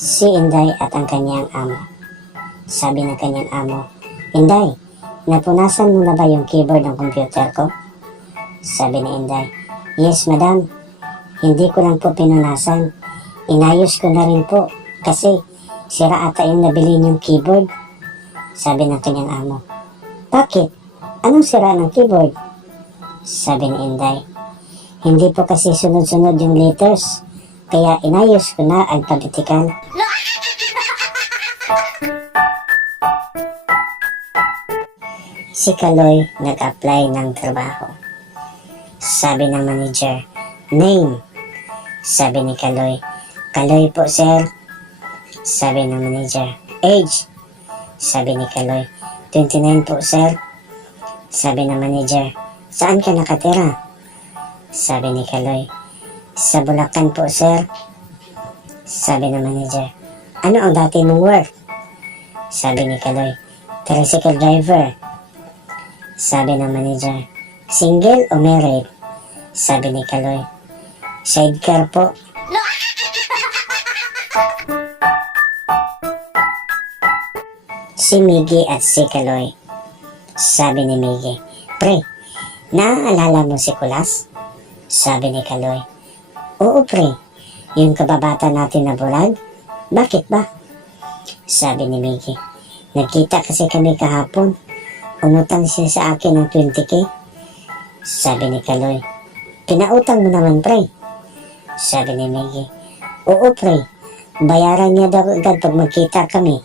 Si Inday at ang kanyang amo. Sabi ng kanyang amo, "Inday, napunasan mo na ba yung keyboard ng computer ko?" Sabi ni Inday, "Yes, madam. Hindi ko lang po pinunasan. Inayos ko na rin po kasi sira ata yung nabili niyong keyboard." Sabi ng kanyang amo, "Bakit? Anong sira ng keyboard?" Sabi ni Inday, "Hindi po kasi sunod-sunod yung letters, kaya inayos ko na alphabetical." Si Kaloy nag-apply ng trabaho. Sabi ng manager, "Name." Sabi ni Kaloy, "Kaloy po, sir." Sabi ng manager, "Age." Sabi ni Kaloy, 29 po, sir." Sabi ng manager, "Saan ka nakatira?" Sabi ni Kaloy, "Sa Bulacan po, sir." Sabi ng manager, "Ano ang dati mong work?" Sabi ni Kaloy, "Tricycle driver." Sabi ng manager, "Single o married?" Sabi ni Kaloy, "Sidecar po." Si Miggy at si Kaloy. Sabi ni Miggy, "Pre, naaalala mo si Kulas?" Sabi ni Kaloy, "Oo, pre. Yung kababata natin na bulag? Bakit ba?" Sabi ni Miggy, "Nagkita kasi kami kahapon. Umutang siya sa akin ng 20K. Sabi ni Kaloy, "Pinautang mo naman, pre." Sabi ni Miggy, "Oo, pre. Bayaran niya daw agad pag magkita kami."